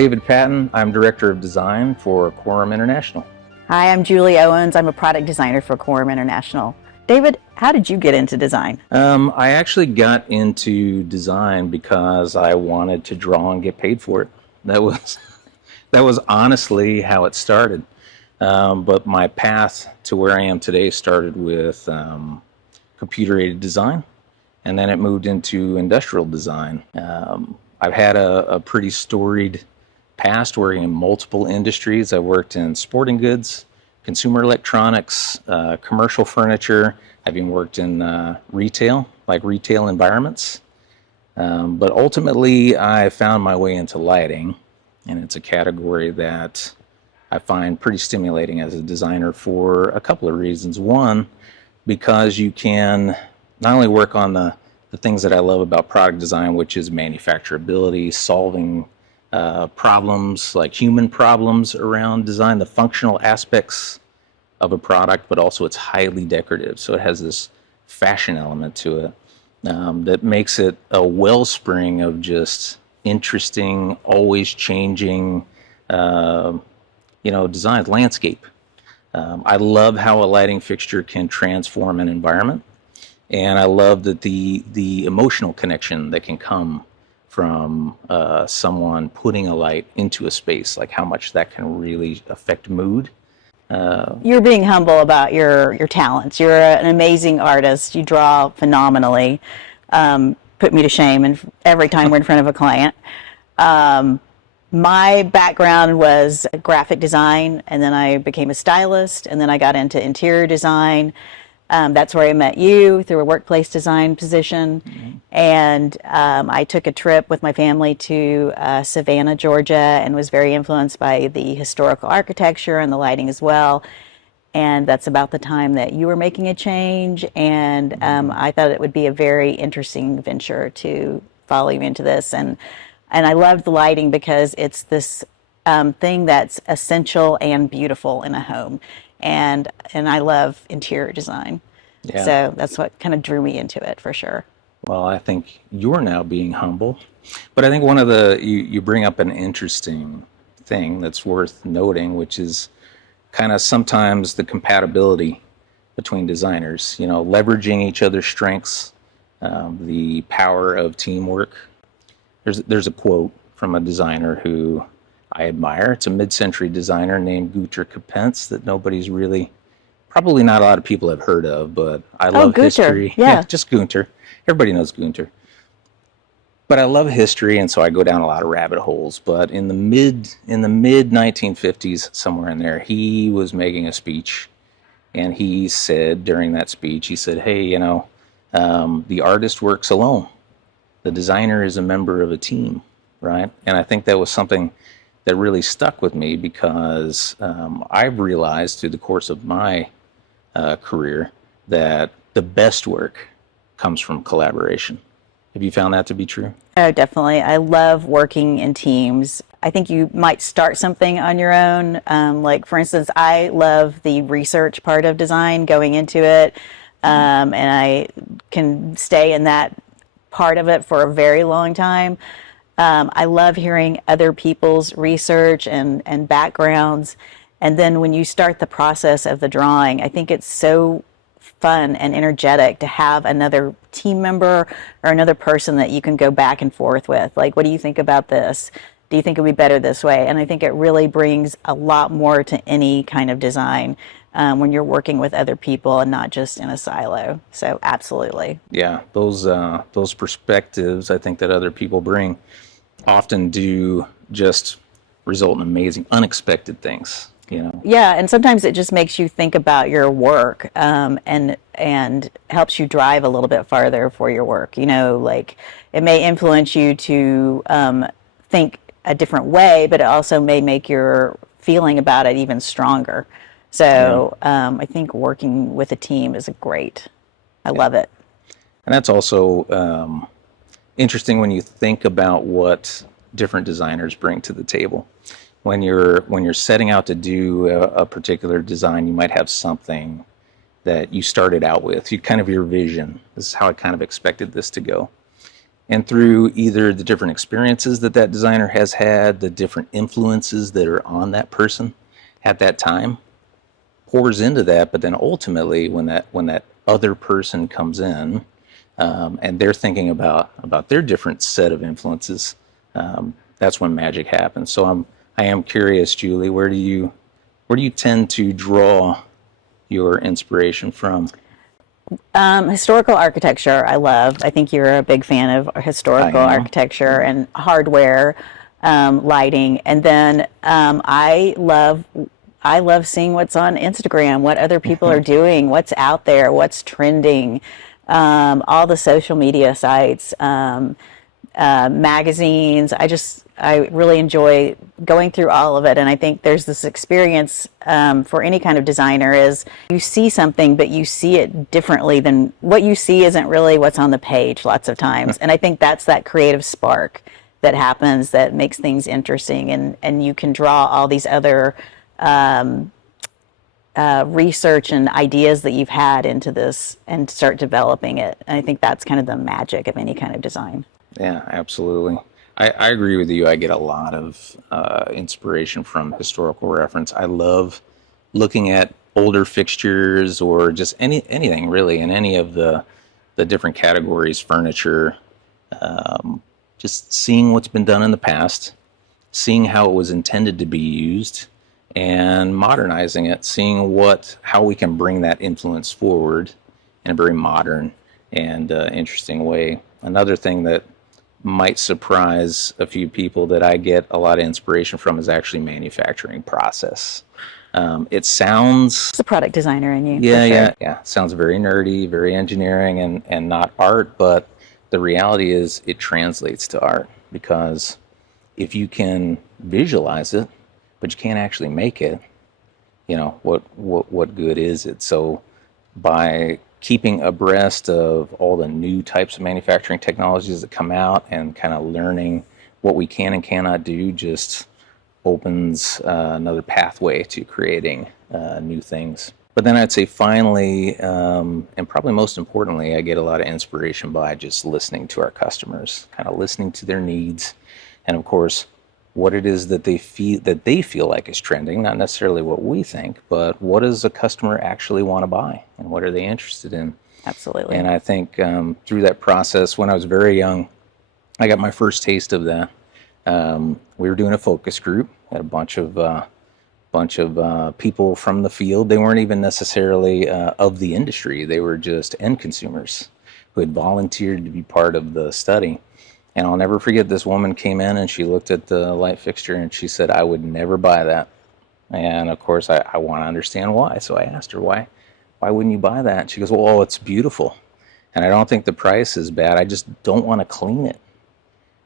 David Patton. I'm Director of Design for Quorum International. Hi, I'm Julee Owens. I'm a product designer for Quorum International. David, how did you get into design? I actually got into design because I wanted to draw and get paid for it. That was honestly how it started. But my path to where I am today started with computer-aided design, and then it moved into industrial design. I've had a pretty storied past working in multiple industries. I worked in sporting goods, consumer electronics, commercial furniture. I've even worked in retail, like retail environments. But ultimately, I found my way into lighting, and it's a category that I find pretty stimulating as a designer for a couple of reasons. One, because you can not only work on the things that I love about product design, which is manufacturability, solving problems like human problems around design, the functional aspects of a product, but also it's highly decorative. So it has this fashion element to it that makes it a wellspring of just interesting, always changing, design landscape. I love how a lighting fixture can transform an environment. And I love that the emotional connection that can come from someone putting a light into a space, like how much that can really affect mood. You're being humble about your talents. You're an amazing artist. You draw phenomenally. Put me to shame every time we're in front of a client. My background was graphic design, and then I became a stylist, and then I got into interior design. That's where I met you through a workplace design position. Mm-hmm. And I took a trip with my family to Savannah, Georgia, and was very influenced by the historical architecture and the lighting as well. And that's about the time that you were making a change. And I thought it would be a very interesting venture to follow you into this. And I loved the lighting because it's this thing that's essential and beautiful in a home. And I love interior design. Yeah. So that's what kind of drew me into it for sure. Well, I think you're now being humble. But I think one of you bring up an interesting thing that's worth noting, which is kind of sometimes the compatibility between designers, leveraging each other's strengths, the power of teamwork. There's a quote from a designer who I admire. It's a mid-century designer named Gunther Kapentz that probably not a lot of people have heard of, but I love history. Yeah, just Gunther. Everybody knows Gunther. But I love history, and so I go down a lot of rabbit holes. But in the mid 1950s, somewhere in there, he was making a speech, and he said during that speech, he said, "Hey, the artist works alone. The designer is a member of a team." Right? And I think that was something that really stuck with me because I've realized through the course of my career that the best work comes from collaboration. Have you found that to be true? Oh, definitely. I love working in teams. I think you might start something on your own. Like, for instance, I love the research part of design, going into it, and I can stay in that part of it for a very long time. I love hearing other people's research and backgrounds. And then when you start the process of the drawing, I think it's so fun and energetic to have another team member or another person that you can go back and forth with. Like, what do you think about this? Do you think it would be better this way? And I think it really brings a lot more to any kind of design when you're working with other people and not just in a silo. So absolutely. Yeah, those perspectives I think that other people bring often do just result in amazing, unexpected things. Yeah, and sometimes it just makes you think about your work and helps you drive a little bit farther for your work. Like it may influence you to think a different way, but it also may make your feeling about it even stronger. So I think working with a team is great. I love it. And that's also interesting when you think about what different designers bring to the table. When you're setting out to do a particular design, you might have something that you started out with, your vision. This is how I kind of expected this to go. And through either the different experiences that that designer has had, the different influences that are on that person at that time, pours into that. But then ultimately, when that other person comes in, and they're thinking about their different set of influences, that's when magic happens. So I am curious, Julie, where do you tend to draw your inspiration from? Historical architecture, I love. I think you're a big fan of I historical am. architecture and hardware, lighting, and then I love seeing what's on Instagram, what other people are doing, what's out there, what's trending, all the social media sites, magazines. I really enjoy going through all of it. And I think there's this experience for any kind of designer is you see something, but you see it differently than what you see isn't really what's on the page lots of times. And I think that's that creative spark that happens that makes things interesting. And you can draw all these other research and ideas that you've had into this and start developing it. And I think that's kind of the magic of any kind of design. Yeah, absolutely. I agree with you. I get a lot of inspiration from historical reference. I love looking at older fixtures or just anything really in any of the different categories, furniture, just seeing what's been done in the past, seeing how it was intended to be used, and modernizing it, seeing how we can bring that influence forward in a very modern and interesting way. Another thing that might surprise a few people that I get a lot of inspiration from is actually manufacturing process. It sounds... It's a product designer in you. Yeah, for sure. yeah. Sounds very nerdy, very engineering and not art, but the reality is it translates to art, because if you can visualize it, but you can't actually make it, what good is it? So by keeping abreast of all the new types of manufacturing technologies that come out and kind of learning what we can and cannot do just opens another pathway to creating new things. But then I'd say finally, and probably most importantly, I get a lot of inspiration by just listening to our customers, kind of listening to their needs, and of course, what it is that they feel like is trending, not necessarily what we think, but what does a customer actually want to buy and what are they interested in? Absolutely. And I think through that process, when I was very young, I got my first taste of that. We were doing a focus group, had a bunch of people from the field. They weren't even necessarily of the industry. They were just end consumers who had volunteered to be part of the study. And I'll never forget, this woman came in and she looked at the light fixture and she said, "I would never buy that." And of course, I want to understand why. So I asked her, why wouldn't you buy that? And she goes, "Well, it's beautiful. And I don't think the price is bad. I just don't want to clean it."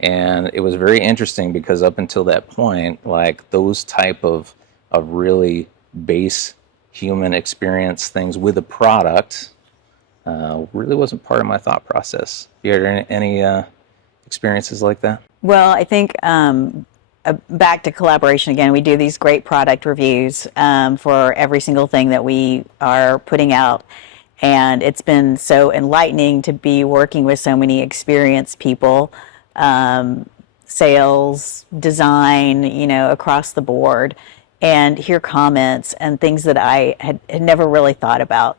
And it was very interesting because up until that point, like those type of really base human experience things with a product really wasn't part of my thought process. You had any experiences like that? Well, I think back to collaboration again, we do these great product reviews for every single thing that we are putting out. And it's been so enlightening to be working with so many experienced people, sales, design, across the board, and hear comments and things that I had never really thought about.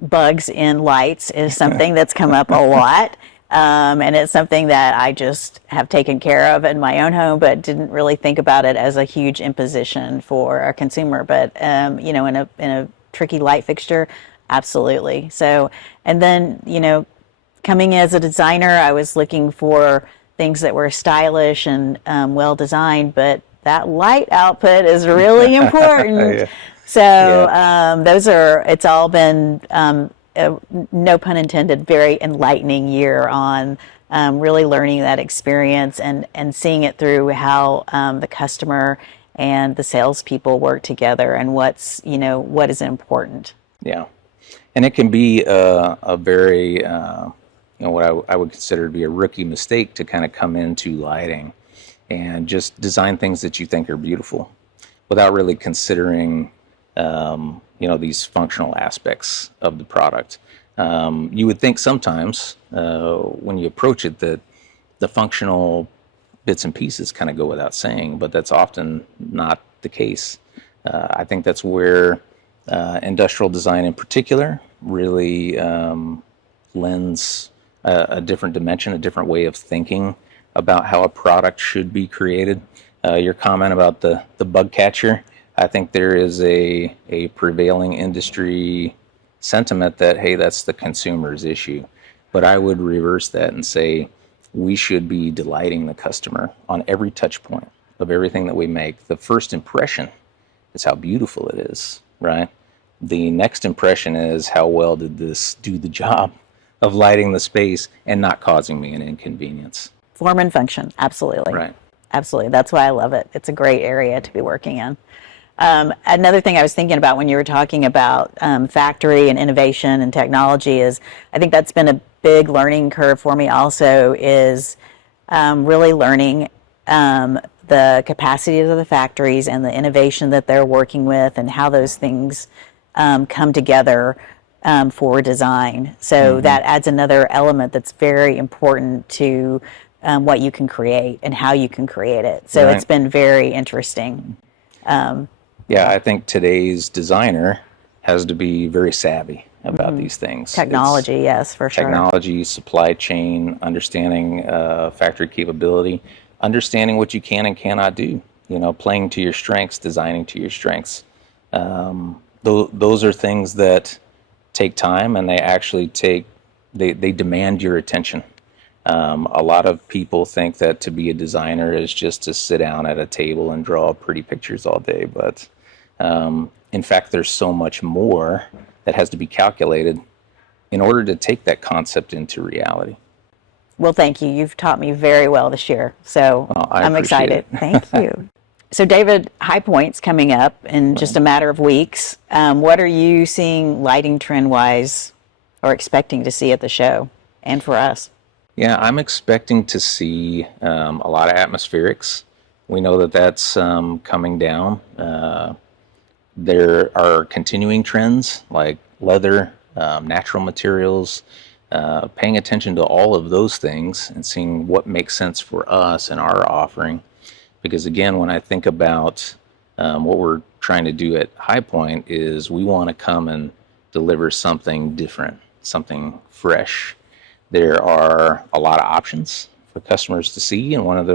Bugs in lights is something that's come up a lot. And it's something that I just have taken care of in my own home, but didn't really think about it as a huge imposition for a consumer. But, in a tricky light fixture, absolutely. So, and then, coming as a designer, I was looking for things that were stylish and well designed, but that light output is really important. Yeah. So it's all been, no pun intended, very enlightening year on really learning that experience and seeing it through how the customer and the salespeople work together and what is important. Yeah. And it can be a very, what I would consider to be a rookie mistake to kind of come into lighting and just design things that you think are beautiful without really considering, these functional aspects of the product. You would think sometimes when you approach it that the functional bits and pieces kind of go without saying, but that's often not the case. I think that's where industrial design in particular really lends a different dimension, a different way of thinking about how a product should be created. Your comment about the bug catcher, I think there is a prevailing industry sentiment that, hey, that's the consumer's issue. But I would reverse that and say we should be delighting the customer on every touch point of everything that we make. The first impression is how beautiful it is, right? The next impression is how well did this do the job of lighting the space and not causing me an inconvenience. Form and function, absolutely. Right. Absolutely. That's why I love it. It's a great area to be working in. Another thing I was thinking about when you were talking about factory and innovation and technology is, I think that's been a big learning curve for me also, is really learning the capacities of the factories and the innovation that they're working with and how those things come together for design. So that adds another element that's very important to what you can create and how you can create it. So Right. it's been very interesting. Yeah, I think today's designer has to be very savvy about these things. Technology, yes, for sure. Technology, supply chain, understanding factory capability, understanding what you can and cannot do. You know, playing to your strengths, designing to your strengths. Those are things that take time, and they actually they demand your attention. A lot of people think that to be a designer is just to sit down at a table and draw pretty pictures all day, but in fact, there's so much more that has to be calculated in order to take that concept into reality. Well, thank you. You've taught me very well this year, so I I'm appreciate excited. it. Thank you. So, David, High Point's coming up in just a matter of weeks. What are you seeing lighting trend-wise or expecting to see at the show and for us? Yeah, I'm expecting to see a lot of atmospherics. We know that that's coming down. There are continuing trends like leather, natural materials, paying attention to all of those things and seeing what makes sense for us and our offering. Because again, when I think about what we're trying to do at High Point is we want to come and deliver something different, something fresh. There are a lot of options for customers to see, and one of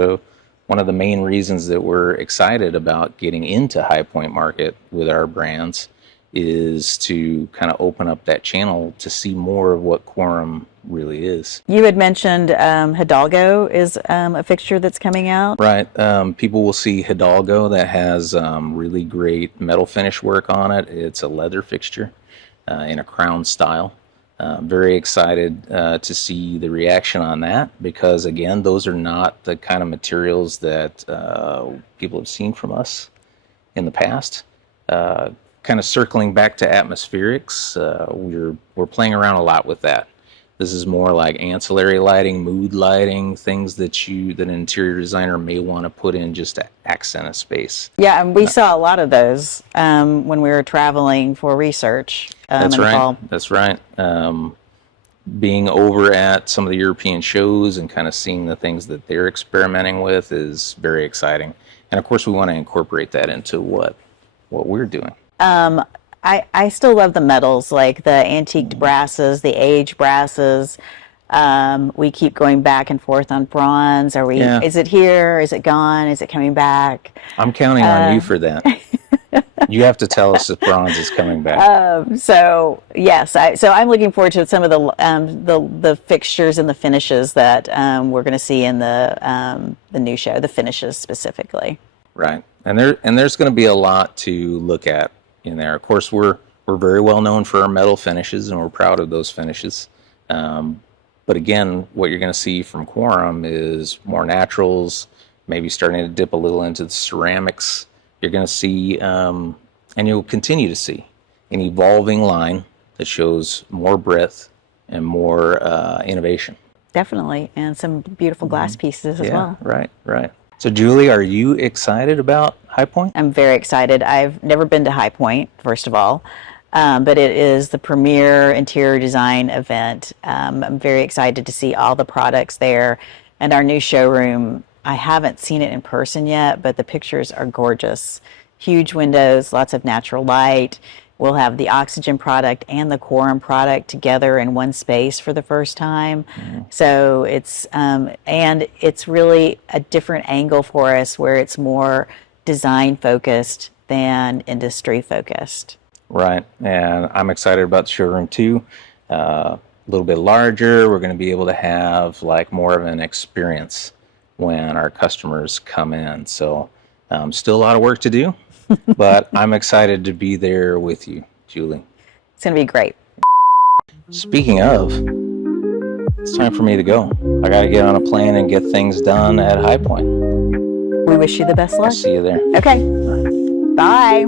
the main reasons that we're excited about getting into High Point market with our brands is to kind of open up that channel to see more of what Quorum really is. You had mentioned Hidalgo is a fixture that's coming out. Right. People will see Hidalgo that has really great metal finish work on it. It's a leather fixture in a crown style. Very excited to see the reaction on that because, again, those are not the kind of materials that people have seen from us in the past. Kind of circling back to atmospherics, we're playing around a lot with that. This is more like ancillary lighting, mood lighting, things that an interior designer may want to put in just to accent a space. Yeah, and we saw a lot of those when we were traveling for research. That's in the right. fall. That's right. Being over at some of the European shows and kind of seeing the things that they're experimenting with is very exciting. And of course, we want to incorporate that into what we're doing. I still love the metals, like the antiqued brasses, the aged brasses. We keep going back and forth on bronze. Yeah. Is it here? Is it gone? Is it coming back? I'm counting on you for that. You have to tell us if bronze is coming back. So yes, so I'm looking forward to some of the fixtures and the finishes that we're going to see in the new show, the finishes specifically. Right, and there's going to be a lot to look at in there. Of course, we're very well known for our metal finishes, and we're proud of those finishes. But again, what you're going to see from Quorum is more naturals, maybe starting to dip a little into the ceramics. You're going to see, and you'll continue to see, an evolving line that shows more breadth and more innovation. Definitely, and some beautiful glass pieces as well. Right. So, Julie, are you excited about High Point? I'm very excited. I've never been to High Point, first of all. but it is the premier interior design event. I'm very excited to see all the products there. And our new showroom, I haven't seen it in person yet, but the pictures are gorgeous. Huge windows, lots of natural light. We'll have the oxygen product and the Quorum product together in one space for the first time. So and it's really a different angle for us where it's more design focused than industry focused. Right, and I'm excited about the showroom too. A little bit larger. We're going to be able to have like more of an experience when our customers come in. So still a lot of work to do, but I'm excited to be there with you, Julie. It's going to be great. Speaking of, it's time for me to go. I got to get on a plane and get things done at High Point. We wish you the best I'll luck. see you there. Okay. Bye.